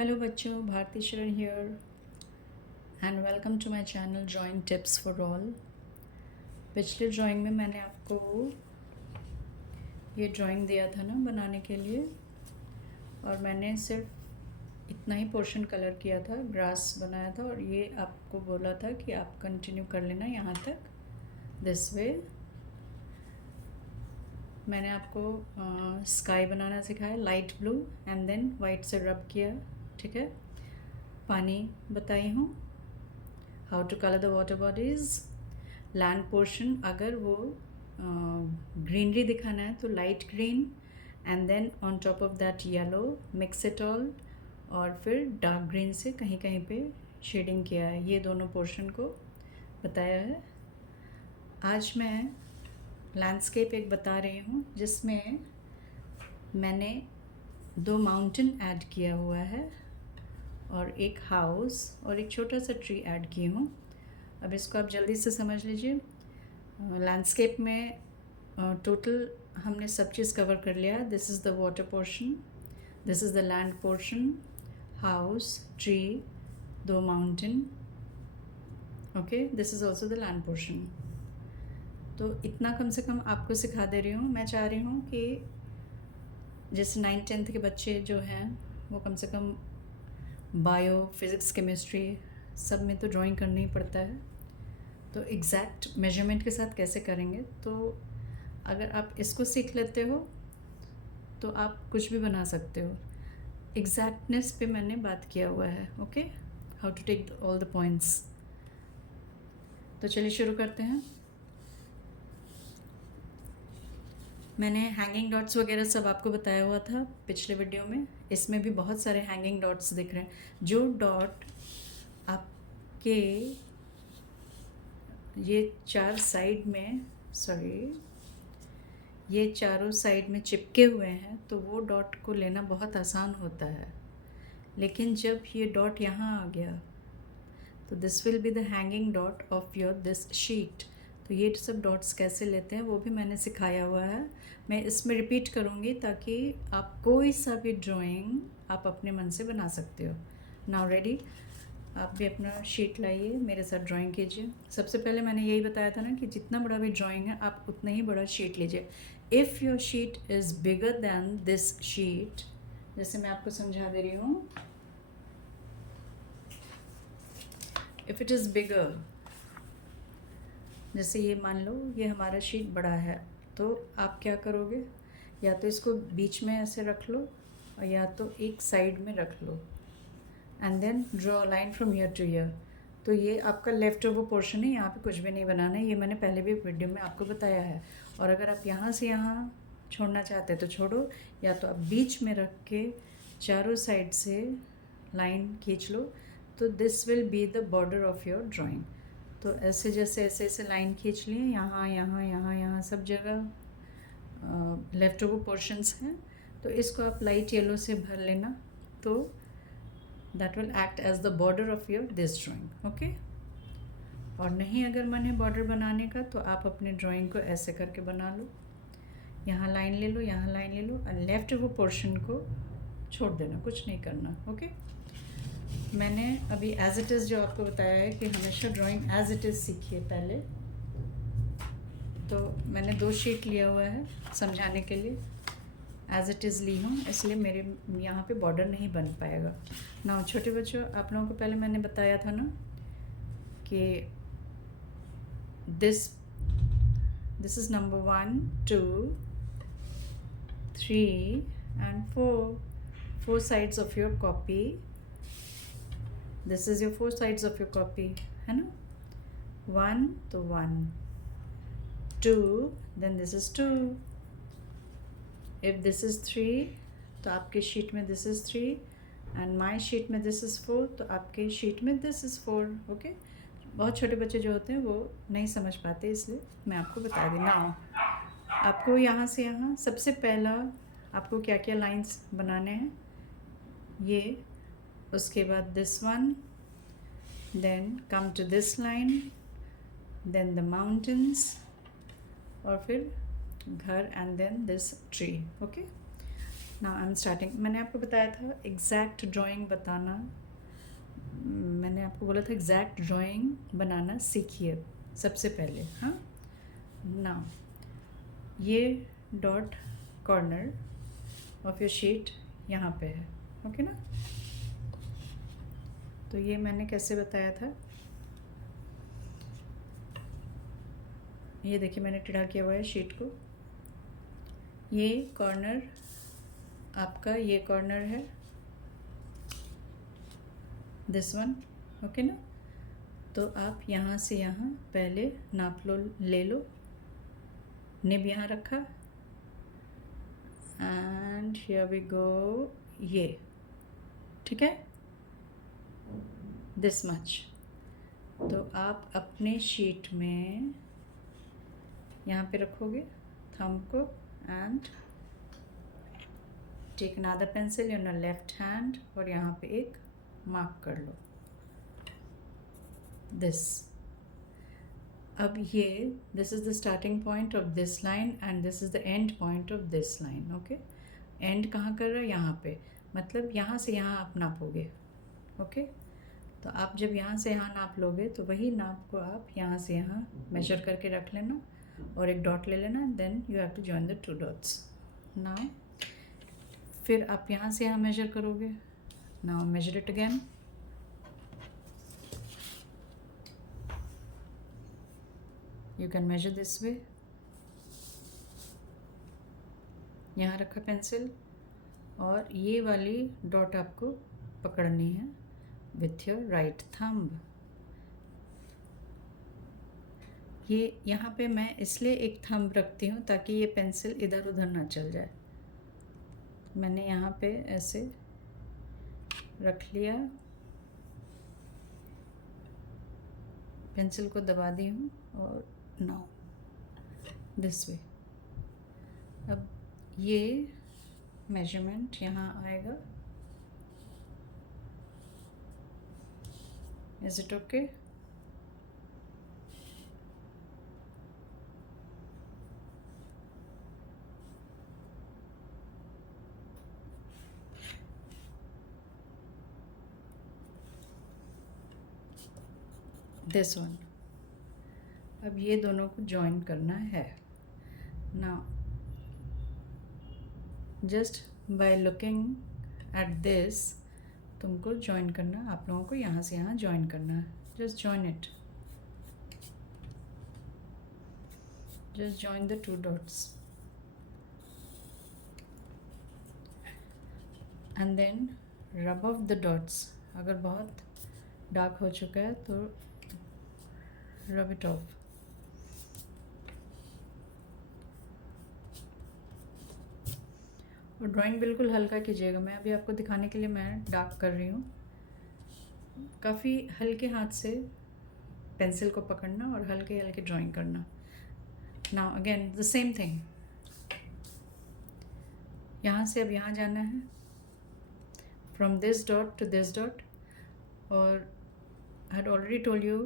Hello बच्चों, Bharti Sharan here and welcome to my channel drawing tips for all. पिछले drawing में मैंने आपको ये ड्राइंग दिया था ना बनाने के लिए, और मैंने सिर्फ इतना ही पोर्शन कलर किया था, ग्रास बनाया था, और ये आपको बोला था कि आप कंटिन्यू कर लेना यहाँ तक दिस वे। मैंने आपको स्काई बनाना सिखाया, light blue and then white से रब किया, ठीक है। पानी बताई हूँ, how to colour the water bodies. Land portion अगर वो ग्रीनरी दिखाना है तो light green and then on top of that yellow, mix it all, और फिर डार्क ग्रीन से कहीं कहीं पे शेडिंग किया है। ये दोनों पोर्शन को बताया है। आज मैं लैंडस्केप एक बता रही हूँ जिसमें मैंने 2 माउंटेन ऐड किया हुआ है और एक हाउस और एक छोटा सा ट्री ऐड की हूँ। अब इसको आप जल्दी से समझ लीजिए। लैंडस्केप में टोटल हमने सब चीज़ कवर कर लिया। This is the water portion, this is the land portion, house, tree, 2 mountain, okay, this is also the land portion. तो इतना कम से कम आपको सिखा दे रही हूँ। मैं चाह रही हूँ कि जैसे 9th-10th के बच्चे जो हैं वो कम से कम बायो, फिज़िक्स, केमिस्ट्री सब में तो ड्राइंग करना ही पड़ता है, तो एग्जैक्ट मेजरमेंट के साथ कैसे करेंगे। तो अगर आप इसको सीख लेते हो तो आप कुछ भी बना सकते हो। एग्जैक्टनेस पे मैंने बात किया हुआ है, okay, how to take all the points. तो चलिए शुरू करते हैं। मैंने हैंगिंग डॉट्स वगैरह सब आपको बताया हुआ था पिछले वीडियो में। इसमें भी बहुत सारे हैंगिंग डॉट्स दिख रहे हैं। जो डॉट आपके ये 4 साइड में, ये चारों साइड में चिपके हुए हैं, तो वो डॉट को लेना बहुत आसान होता है। लेकिन जब ये डॉट यहाँ आ गया तो this will be the hanging dot of your this sheet. तो ये सब डॉट्स कैसे लेते हैं वो भी मैंने सिखाया हुआ है। मैं इसमें रिपीट करूँगी ताकि आप कोई सा भी ड्राइंग आप अपने मन से बना सकते हो। नाउ रेडी, आप भी अपना शीट लाइए, मेरे साथ ड्राइंग कीजिए। सबसे पहले मैंने यही बताया था ना कि जितना बड़ा भी ड्राइंग है आप उतना ही बड़ा शीट लीजिए। If your sheet is bigger than this sheet, जैसे मैं आपको समझा दे रही हूँ, इफ़ इट इज़ बिगर, जैसे ये मान लो ये हमारा शीट बड़ा है, तो आप क्या करोगे, या तो इसको बीच में ऐसे रख लो और या तो एक साइड में रख लो and then draw line from ear to ear. तो ये आपका लेफ़्ट ओवर पोर्शन है, यहाँ पे कुछ भी नहीं बनाना है। ये मैंने पहले भी वीडियो में आपको बताया है। और अगर आप यहाँ से यहाँ छोड़ना चाहते हैं तो छोड़ो, या तो आप बीच में रख के चारों साइड से लाइन खींच लो। तो this will be the border of your drawing. तो ऐसे जैसे ऐसे ऐसे लाइन खींच लिए, यहाँ यहाँ यहाँ यहाँ सब जगह लेफ़्ट ओवर पोर्शंस हैं। तो इसको आप लाइट येलो से भर लेना, तो that will act as the border of your this drawing, okay. और नहीं अगर मन है बॉर्डर बनाने का तो आप अपने ड्राइंग को ऐसे करके बना लो। यहाँ लाइन ले लो, यहाँ लाइन ले लो, और लेफ़्ट ओवर पोर्शन को छोड़ देना, कुछ नहीं करना, ओके। मैंने अभी एज इट इज़ जो आपको बताया है कि हमेशा ड्राइंग एज इट इज़ सीखिए पहले। तो मैंने 2 शीट लिया हुआ है समझाने के लिए, एज इट इज़ ली हूँ, इसलिए मेरे यहाँ पे बॉर्डर नहीं बन पाएगा ना। छोटे बच्चों, आप लोगों को पहले मैंने बताया था ना कि this is number 1, 2, 3 and 4 sides of your copy. This is your 4 sides of your copy, है ना। 1 तो 1, 2, then this is 2। If this is 3 तो आपके शीट में this is 3, and my sheet में दिस इज़ 4, तो आपके शीट में दिस इज़ 4, ओके। बहुत छोटे बच्चे जो होते हैं वो नहीं समझ पाते, इसलिए मैं आपको बता दी। नाउ आपको यहाँ से यहाँ सबसे पहला आपको क्या क्या लाइंस बनाने हैं, ये, उसके बाद this one, then come to this line, then the mountains, और फिर घर, and then this tree, okay. Now I am starting. मैंने आपको बताया था एग्जैक्ट ड्राइंग बताना, मैंने आपको बोला था एग्जैक्ट ड्राइंग बनाना सीखिए सबसे पहले। हाँ, नाउ ये dot corner of your sheet यहाँ पे है, ओके ना। तो ये मैंने कैसे बताया था, ये देखिए मैंने टेढ़ा किया हुआ है शीट को। ये कॉर्नर आपका, ये कॉर्नर है दिस वन, ओके ना। तो आप यहाँ से यहाँ पहले नाप लो, ले लो, निब यहाँ रखा एंड हियर वी गो, ये ठीक है, दिस मच। तो आप अपने शीट में यहाँ पे रखोगे थंब को and take another pencil in left hand और यहाँ पे एक मार्क कर लो दिस। अब ये this is the starting point of this line and this is the end point of this line, okay. And कहाँ कर रहा है, यहाँ पे, मतलब यहाँ से यहाँ आप नापोगे, ओके। तो आप जब यहाँ से यहाँ नाप लोगे तो वही नाप को आप यहाँ से यहाँ मेजर करके रख लेना और एक डॉट ले लेना, then you have to join the two dots. Now फिर आप यहाँ से यहाँ मेजर करोगे, now measure it again, you can measure this way. यहाँ रखा पेंसिल और ये वाली डॉट आपको पकड़नी है विथ योर राइट थंब। ये यहाँ पे मैं इसलिए एक थंब रखती हूँ ताकि ये पेंसिल इधर उधर ना चल जाए। मैंने यहाँ पे ऐसे रख लिया, पेंसिल को दबा दी हूँ और नाउ दिस वे। अब ये मेजरमेंट यहाँ आएगा, is it okay? This one. अब ये दोनों को जॉइन करना है। Now just by looking at this तुमको जॉइन करना, आप लोगों को यहाँ से यहाँ जॉइन करना है। Just join it, just join the two dots and then rub off the dots. अगर बहुत डार्क हो चुका है तो रब इट ऑफ। और ड्राइंग बिल्कुल हल्का कीजिएगा। मैं अभी आपको दिखाने के लिए मैं डार्क कर रही हूँ। काफ़ी हल्के हाथ से पेंसिल को पकड़ना और हल्के हल्के ड्राइंग करना। Now again the same thing, यहाँ से अब यहाँ जाना है, from this dot to this dot. और I had already told you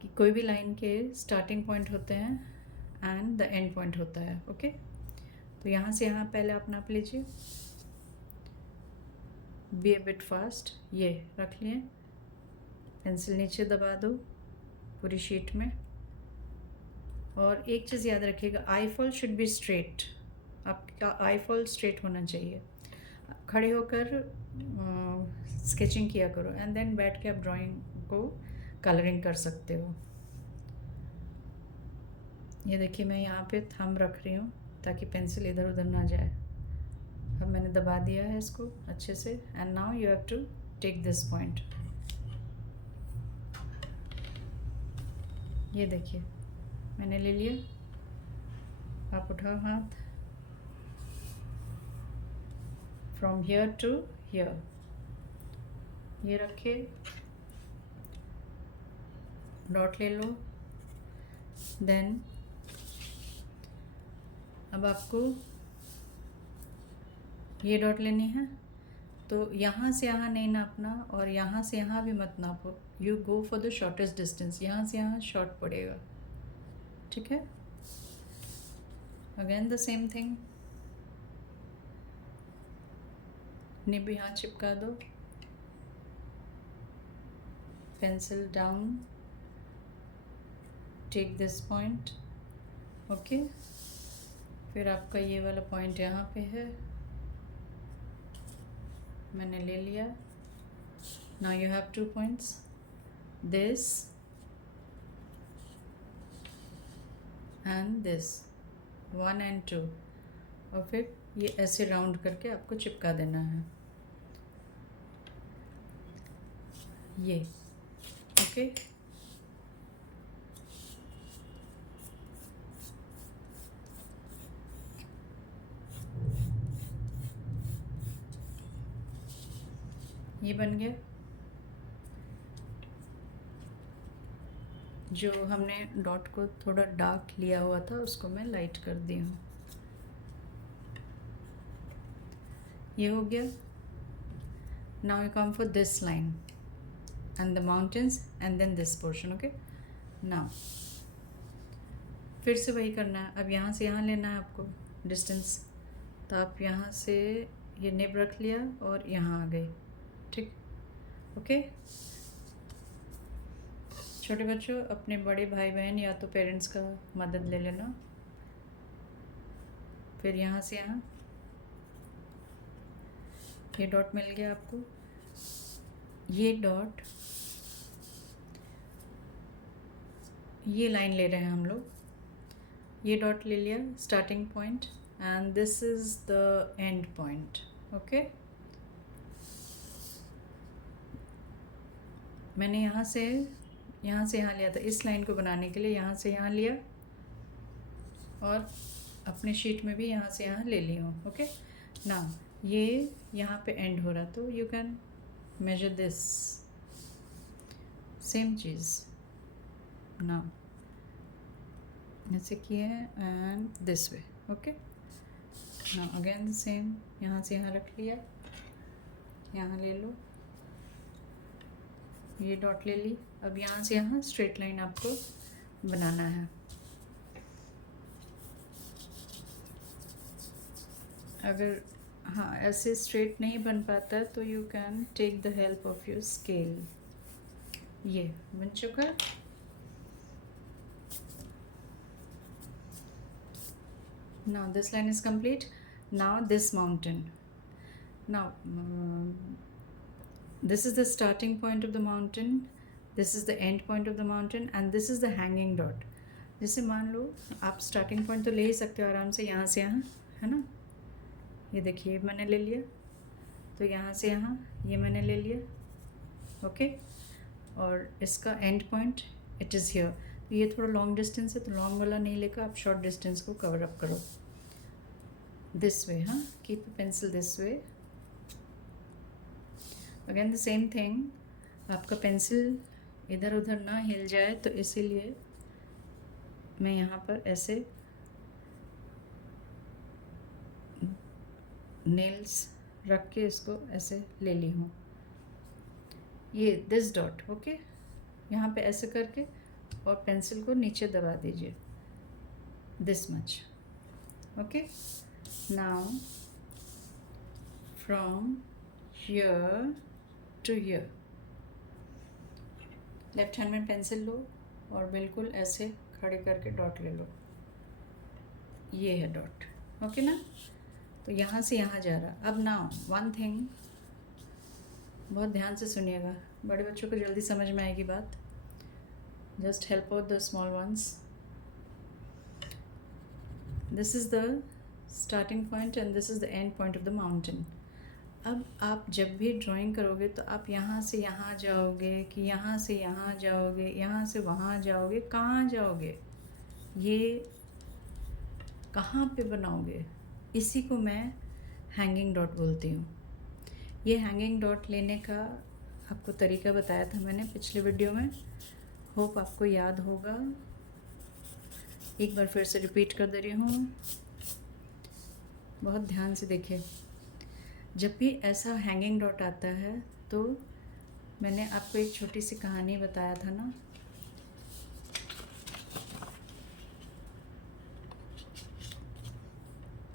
कि कोई भी लाइन के स्टार्टिंग पॉइंट होते हैं एंड द एंड पॉइंट होता है, ओके। तो यहाँ से यहाँ पहले आप नाप लीजिए, बी ए बिट फास्ट। ये रख लिए, पेंसिल नीचे दबा दो पूरी शीट में। और एक चीज़ याद रखिएगा, I fall should be straight. आपका आई फॉल स्ट्रेट होना चाहिए। खड़े होकर स्केचिंग किया करो एंड देन बैठ के आप ड्राइंग को कलरिंग कर सकते हो। ये देखिए मैं यहाँ पे थंब रख रही हूँ ताकि पेंसिल इधर उधर ना जाए। अब मैंने दबा दिया है इसको अच्छे से and now you have to take this point. ये देखिए मैंने ले लिया, आप उठाओ हाथ, फ्रॉम हियर टू हियर, ये रखे, डॉट ले लो। देन अब आपको ये डॉट लेनी है, तो यहाँ से यहाँ नहीं नापना और यहाँ से यहाँ भी मत नापो। You go for the shortest distance, यहाँ से यहाँ शॉर्ट पड़ेगा, ठीक है। Again the same thing, nib यहाँ चिपका दो, pencil down, take this point, okay. फिर आपका ये वाला पॉइंट यहाँ पे है, मैंने ले लिया। Now you have 2 points, this and this, 1 and 2, और फिर ये ऐसे राउंड करके आपको चिपका देना है ये, ओके। ये बन गया। जो हमने डॉट को थोड़ा डार्क लिया हुआ था उसको मैं लाइट कर दी हूँ। ये हो गया। Now you come for this line and the mountains and then this portion, okay. Now फिर से वही करना है। अब यहाँ से यहाँ लेना है आपको डिस्टेंस, तो आप यहाँ से ये निब रख लिया और यहाँ आ गए, ठीक, ओके। छोटे बच्चों अपने बड़े भाई बहन या तो पेरेंट्स का मदद ले लेना। फिर यहाँ से यहाँ ये डॉट मिल गया आपको। ये डॉट, ये लाइन ले रहे हैं हम लोग, ये डॉट ले लिया starting point and this is the end point, okay. मैंने यहाँ से यहाँ लिया था इस लाइन को बनाने के लिए, यहाँ से यहाँ लिया और अपने शीट में भी यहाँ से यहाँ ले ली हूँ, ओके। ना ये यहाँ पे एंड हो रहा, तो you can measure this, same चीज़ ना ऐसे किए एंड दिस वे, ओके। ना अगेन सेम, यहाँ से यहाँ रख लिया, यहाँ ले लो, ये डॉट ले ली। अब यहाँ से यहाँ स्ट्रेट लाइन आपको बनाना है। अगर हाँ ऐसे स्ट्रेट नहीं बन पाता तो you can take the help of your scale. ये बन चुका। Now this line is complete. Now this mountain. Now this is the starting point of the mountain, this is the end point of the mountain and this is the hanging dot. जैसे मान लो आप starting point तो ले ही सकते हो आराम से, यहाँ से यहाँ, है ना। ये देखिए मैंने ले लिया, तो यहाँ से यहाँ ये मैंने ले लिया, ओके। और इसका and point it is here. ये थोड़ा लॉन्ग डिस्टेंस है तो लॉन्ग वाला नहीं लेकर आप शॉर्ट डिस्टेंस को कवर अप करो दिस वे, हाँ। Keep pencil this way. Again the same thing, आपका पेंसिल इधर उधर ना हिल जाए तो इसीलिए मैं यहाँ पर ऐसे नेल्स रख के इसको ऐसे ले ली हूँ। ये दिस डॉट, ओके, यहाँ पे ऐसे करके और पेंसिल को नीचे दबा दीजिए, this much, okay. Now from here to here left hand में पेंसिल लो और बिल्कुल ऐसे खड़े करके डॉट ले लो। ये है डॉट, ओके ना। तो यहाँ से यहाँ जा रहा। अब नाउ वन थिंग, बहुत ध्यान से सुनिएगा, बड़े बच्चों को जल्दी समझ में आएगी बात। Just help out the small once. This is the starting point and this is the end point of the mountain. अब आप जब भी ड्राइंग करोगे तो आप यहाँ से यहाँ जाओगे कि यहाँ से यहाँ जाओगे, यहाँ से वहाँ जाओगे, कहाँ जाओगे, ये कहाँ पे बनाओगे, इसी को मैं हैंगिंग डॉट बोलती हूँ। ये हैंगिंग डॉट लेने का आपको तरीका बताया था मैंने पिछले वीडियो में, होप आपको याद होगा। एक बार फिर से रिपीट कर दे रही हूँ, बहुत ध्यान से देखिए। जब भी ऐसा हैंगिंग डॉट आता है तो मैंने आपको एक छोटी सी कहानी बताया था ना,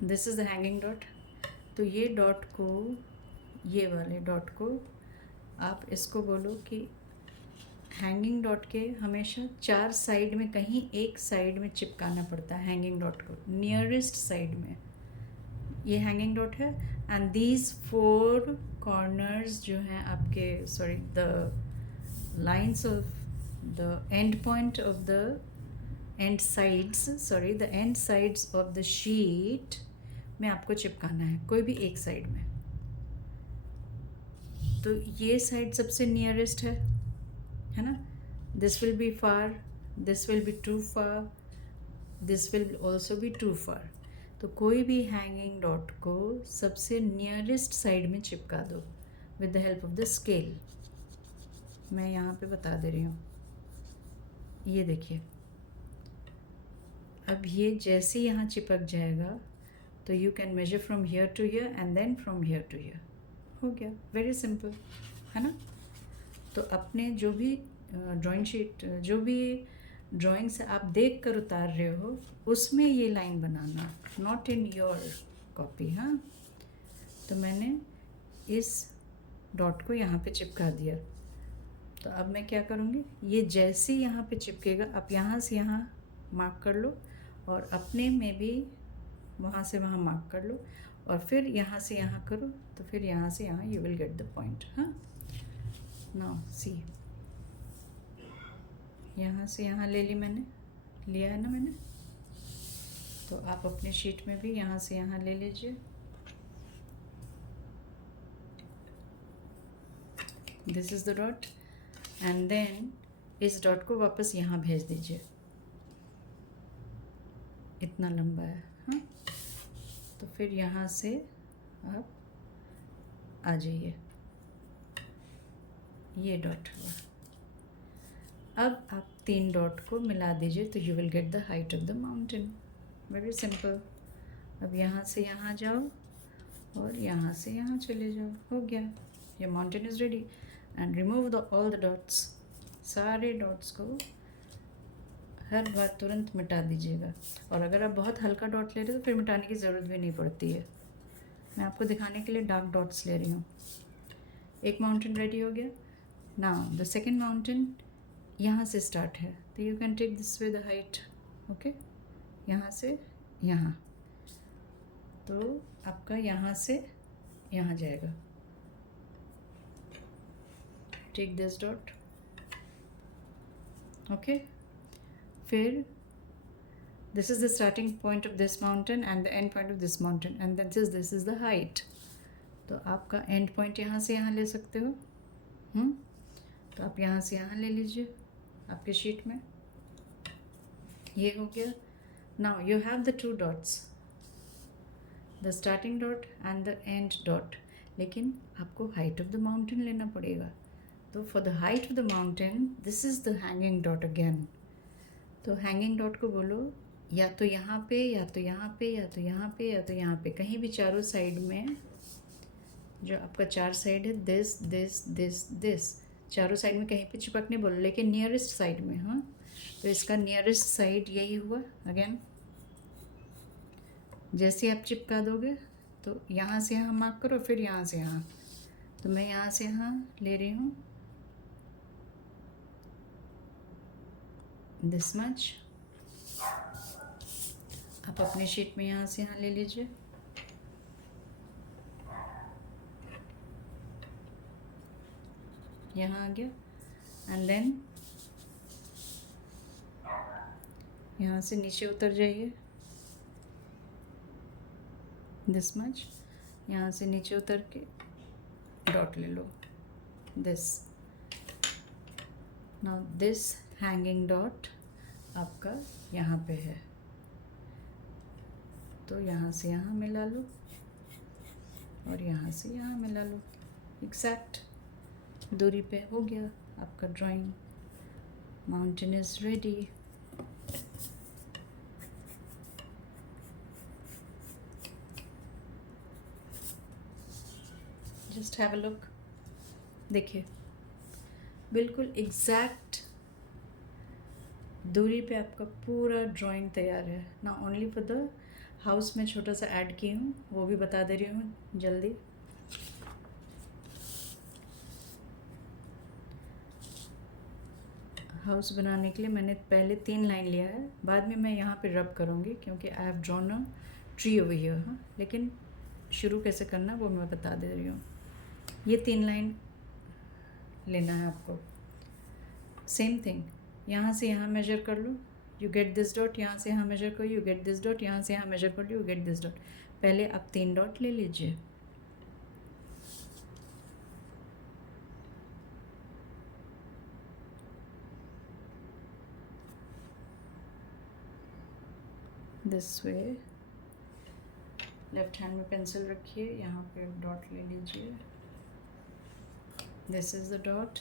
this is the hanging dot. तो ये डॉट को ये वाले डॉट को आप इसको बोलो कि हैंगिंग डॉट के हमेशा 4 साइड में कहीं एक साइड में चिपकाना पड़ता है हैंगिंग डॉट को, नियरेस्ट साइड में। ये हैंगिंग डॉट है एंड दीज 4 कॉर्नर्स जो हैं आपके, sorry, the lines of the end point of the end sides, sorry, the end sides of the sheet में आपको चिपकाना है कोई भी एक साइड में। तो ये साइड सबसे नियरेस्ट है ना। This will be far, this will be too far, this will also be too far. तो कोई भी हैंगिंग डॉट को सबसे नियरेस्ट साइड में चिपका दो with the help of the scale. मैं यहाँ पे बता दे रही हूँ, ये देखिए। अब ये जैसे यहाँ चिपक जाएगा तो you can measure from here to here and then from here to here. हो गया, वेरी सिंपल, है ना। तो अपने जो भी ड्राइंग शीट, जो भी ड्राइंग से आप देख कर उतार रहे हो, उसमें ये line banana, not in your copy. हाँ, तो मैंने इस डॉट को यहाँ पे चिपका दिया। तो अब मैं क्या करूँगी, ये जैसे यहाँ पे चिपकेगा आप यहाँ से यहाँ मार्क कर लो और अपने में भी वहाँ से वहाँ मार्क कर लो और फिर यहाँ से यहाँ करो, तो फिर यहाँ से यहाँ you will get the point. हाँ, नाउ सी, यहाँ से यहाँ ले ली मैंने, लिया है ना मैंने। तो आप अपने शीट में भी यहाँ से यहाँ ले लीजिए। This is the dot and then इस डॉट को वापस यहाँ भेज दीजिए, इतना लंबा है। हाँ, तो फिर यहाँ से आप आ जाइए, ये डॉट हुआ। अब आप 3 डॉट को मिला दीजिए तो you will get the height of the mountain. Very simple. अब यहाँ से यहाँ जाओ और यहाँ से यहाँ चले जाओ, हो गया, ये mountain is ready. And remove the all the dots, सारे डॉट्स को हर बार तुरंत मिटा दीजिएगा। और अगर आप बहुत हल्का डॉट ले रहे हो तो फिर मिटाने की ज़रूरत भी नहीं पड़ती है। मैं आपको दिखाने के लिए डार्क डॉट्स ले रही हूँ। एक माउंटेन रेडी हो गया। नाउ द सेकेंड माउंटेन यहाँ से स्टार्ट है, तो you can take this way the height. Okay, यहाँ से यहाँ, तो आपका यहाँ से यहाँ जाएगा। Take this dot, okay. फिर this is the starting point of this mountain and the end point of this mountain and then this is the height। तो आपका end point यहाँ से यहाँ ले सकते हो। तो आप यहाँ से यहाँ ले लीजिए आपके शीट में, ये हो गया। now you have the 2 dots, the starting dot and the end dot, लेकिन आपको height of the mountain लेना पड़ेगा। तो for the height of the mountain this is the hanging dot again। तो hanging dot को बोलो या तो यहाँ पे या तो यहाँ पे या तो यहाँ पे या तो यहाँ पे, कहीं भी चारों साइड में, जो आपका 4 साइड है, दिस दिस दिस दिस, चारों साइड में कहीं पे चिपकने बोलो, लेकिन नियरेस्ट साइड में। हाँ, तो इसका नियरेस्ट साइड यही हुआ। अगेन जैसे आप चिपका दोगे तो यहाँ से यहाँ मार्क करो, फिर यहाँ से यहाँ। तो मैं यहाँ से यहाँ ले रही हूँ दिस मच। आप अपने शीट में यहाँ से यहाँ ले लीजिए, यहाँ आ गया। एंड देन यहाँ से नीचे उतर जाइए दिस मच, यहाँ से नीचे उतर के डॉट ले लो this. Now this hanging dot आपका यहाँ पे है, तो यहाँ से यहाँ मिला लो और यहाँ से यहाँ मिला लो, एग्जैक्ट दूरी पे हो गया आपका drawing. Mountain is ready. Just have a look, देखिए बिल्कुल एग्जैक्ट दूरी पे आपका पूरा ड्राइंग तैयार है ना। ओनली फॉर द हाउस में छोटा सा ऐड की हूँ, वो भी बता दे रही हूँ जल्दी। हाउस बनाने के लिए मैंने पहले 3 लाइन लिया है, बाद में मैं यहाँ पे रब करूँगी क्योंकि I have drawn a tree over here. हाँ, लेकिन शुरू कैसे करना वो मैं बता दे रही हूँ। ये 3 लाइन लेना है आपको। सेम थिंग, यहाँ से यहाँ मेजर कर लो, यू गेट दिस डॉट, यहाँ से यहाँ मेजर करो, यू गेट दिस डॉट, यहाँ से यहाँ मेजर कर लो, यू गेट दिस डॉट। पहले आप 3 डॉट ले लीजिए। दिस वे, लेफ्ट हैंड में पेंसिल रखिए, यहाँ पे डॉट ले लीजिए, दिस इज द डॉट।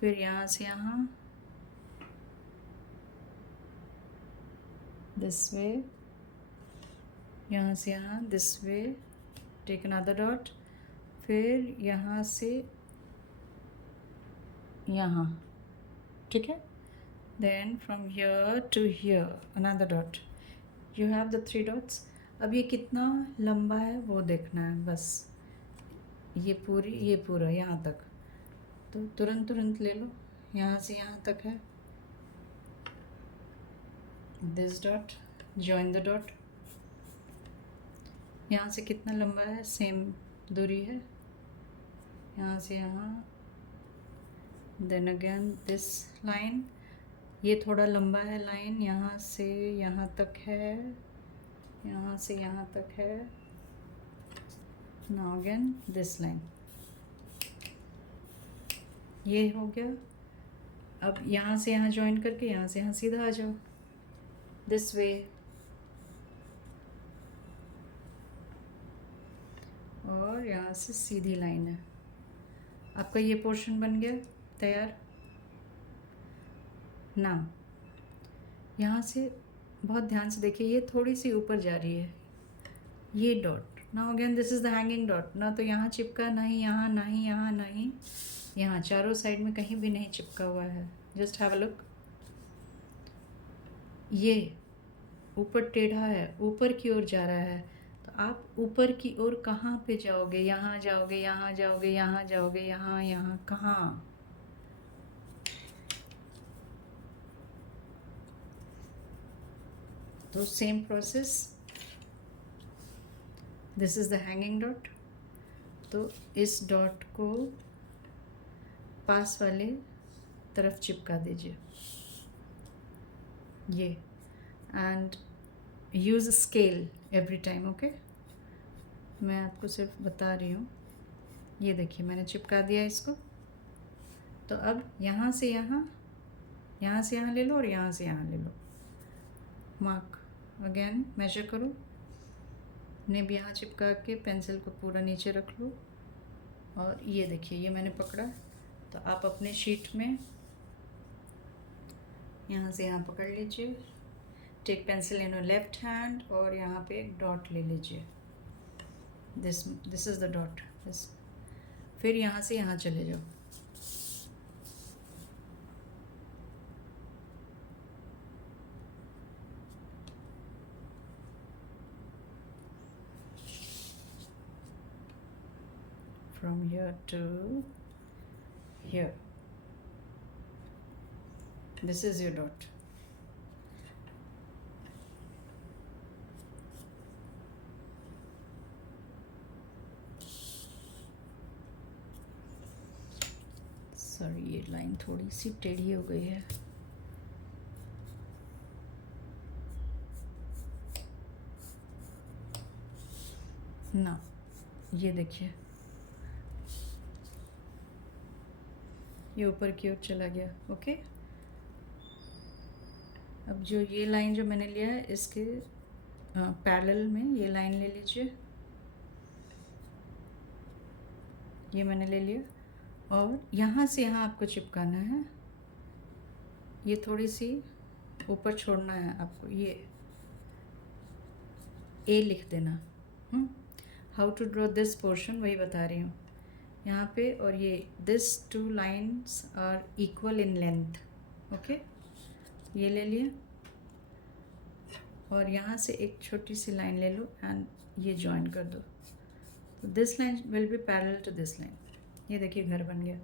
फिर यहाँ से यहाँ दिस वे, यहाँ से यहाँ this way, take another dot, फिर यहाँ से यहाँ, ठीक है। Then from here to here another dot, you have the 3 dots. अब ये कितना लंबा है वो देखना है बस, ये पूरा यहाँ तक, तो तुरंत ले लो, यहाँ से यहाँ तक है। This dot, join the dot, यहाँ से कितना लंबा है, सेम दूरी है, यहाँ से यहाँ। देन अगेन दिस लाइन, ये थोड़ा लंबा है लाइन, यहाँ से यहाँ तक है, यहाँ से यहाँ तक है। नाउ अगेन दिस लाइन, ये हो गया। अब यहाँ से यहाँ ज्वाइन करके यहाँ से यहाँ सीधा आ जाओ, दिस वे। और यहाँ से सीधी लाइन है, आपका ये पोर्शन बन गया तैयार। ना, यहाँ से बहुत ध्यान से देखिए, ये थोड़ी सी ऊपर जा रही है ये dot. Now again this is the hanging dot, ना तो यहाँ चिपका, ना ही यहाँ, ना ही यहाँ, ना ही यहाँ, चारों साइड में कहीं भी नहीं चिपका हुआ है। जस्ट हैव अ लुक, ये ऊपर टेढ़ा है, ऊपर की ओर जा रहा है, तो आप ऊपर की ओर कहाँ पे जाओगे, यहाँ जाओगे, यहाँ जाओगे, यहाँ जाओगे, यहाँ, यहाँ कहाँ। तो same process, this is the hanging dot, तो इस डॉट को पास वाले तरफ चिपका दीजिए ये, and use scale every time. Okay, मैं आपको सिर्फ बता रही हूँ। ये देखिए मैंने चिपका दिया इसको, तो अब यहाँ से यहाँ, यहाँ से यहाँ ले लो और यहाँ से यहाँ ले लो, मार्क। अगेन मेजर करो, नेब यहाँ चिपका के पेंसिल को पूरा नीचे रख लो, और ये देखिए ये मैंने पकड़ा, तो आप अपने शीट में यहाँ से यहाँ पकड़ लीजिए, take pencil in left hand, और यहाँ पे एक डॉट ले लीजिए, दिस इज़ द डॉट। फिर यहाँ से यहाँ चले जाओ, from here to here, this is your dot। Sorry, ये लाइन थोड़ी सी टेढ़ी हो गई है। ना, ये देखिए ये ऊपर की ओर चला गया। ओके, अब जो ये लाइन जो मैंने लिया है इसके पैरेलल में ये लाइन ले लीजिए, ये मैंने ले लिया, और यहाँ से यहाँ आपको चिपकाना है, ये थोड़ी सी ऊपर छोड़ना है आपको, ये ए लिख देना। How to draw this portion वही बता रही हूँ यहाँ पे, और ये this 2 lines are equal in length. Okay, ये ले लिया, और यहाँ से एक छोटी सी लाइन ले लो एंड ये ज्वाइन कर दो, तो this line will be parallel to this line. ये देखिए घर बन गया,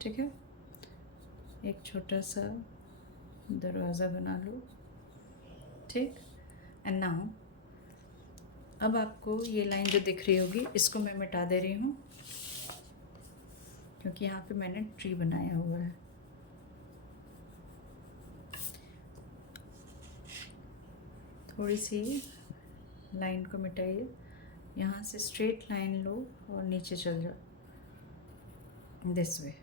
ठीक है। एक छोटा सा दरवाज़ा बना लो, ठीक। एंड नाउ अब आपको ये लाइन जो दिख रही होगी इसको मैं मिटा दे रही हूँ, क्योंकि यहाँ पे मैंने ट्री बनाया हुआ है। थोड़ी सी लाइन को मिटाइए, यहाँ से स्ट्रेट लाइन लो और नीचे चल जाओ this way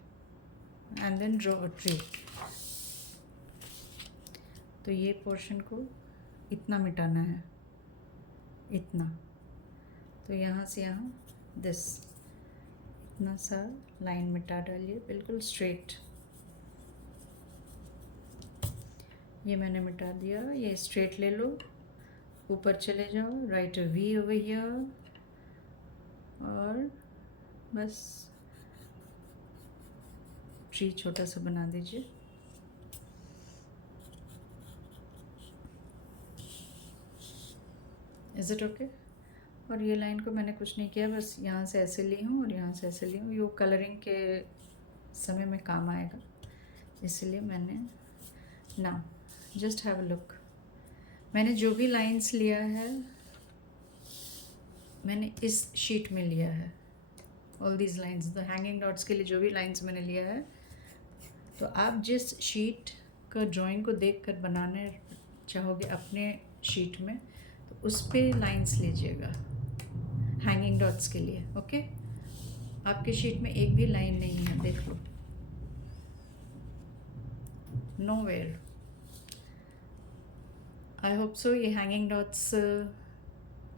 and then draw a tree. तो ये पोर्शन को इतना मिटाना है, इतना। तो यहाँ से यहाँ दिस इतना सा लाइन मिटा डालिए, बिल्कुल स्ट्रेट। ये मैंने मिटा दिया, ये स्ट्रेट ले लो, ऊपर चले जाओ, राइट वी ओवर हियर और बस ट्री छोटा सा बना दीजिए। Is it okay? और ये लाइन को मैंने कुछ नहीं किया, बस यहाँ से ऐसे ली हूँ और यहाँ से ऐसे ली हूँ। ये कलरिंग के समय में काम आएगा, इसलिए मैंने ना जस्ट हैव अ लुक। मैंने जो भी लाइंस लिया है मैंने इस शीट में लिया है, all these lines, the hanging dots के लिए जो भी लाइंस मैंने लिया है। तो आप जिस शीट का ड्राइंग को देखकर बनाने चाहोगे अपने शीट में, तो उस पे लाइंस लीजिएगा हैंगिंग डॉट्स के लिए, ओके। आपके शीट में एक भी लाइन नहीं है, देख लो, नोवेयर। आई होप सो ये हैंगिंग डॉट्स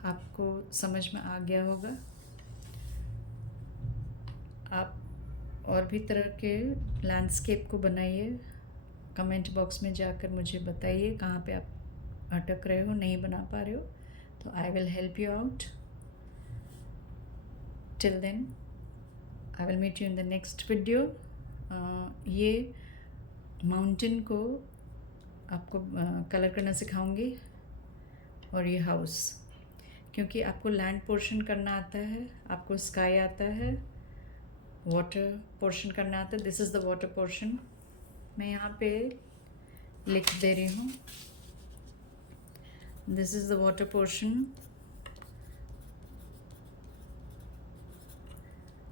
आपको समझ में आ गया होगा। आप और भी तरह के लैंडस्केप को बनाइए, कमेंट बॉक्स में जाकर मुझे बताइए कहाँ पे आप अटक रहे हो, नहीं बना पा रहे हो, तो I will help you out. Till then I will meet you in the next video. ये माउंटेन को आपको कलर करना सिखाऊंगी, और ये हाउस, क्योंकि आपको लैंड पोर्शन करना आता है, आपको स्काई आता है, वाटर पोर्शन करना आता है। This is the water portion. मैं यहाँ पे लिख दे रही हूँ, this is the water portion.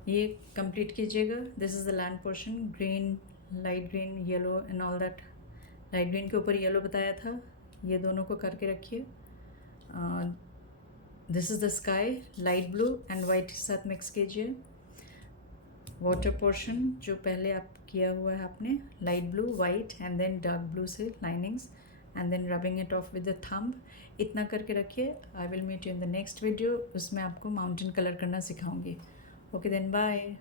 ये कंप्लीट कीजिएगा। This is the land portion, green, light green, yellow and all that. Light green के ऊपर येलो बताया था, ये दोनों को करके रखिए। This is the sky, light blue and white के साथ मिक्स कीजिए। वाटर पोर्शन जो पहले आप किया हुआ है आपने, light blue, white and then dark blue से linings and then rubbing it off with the thumb, इतना करके रखिए। I will meet you in the next video, उसमें आपको माउंटेन कलर करना सिखाऊंगी। Okay then, bye.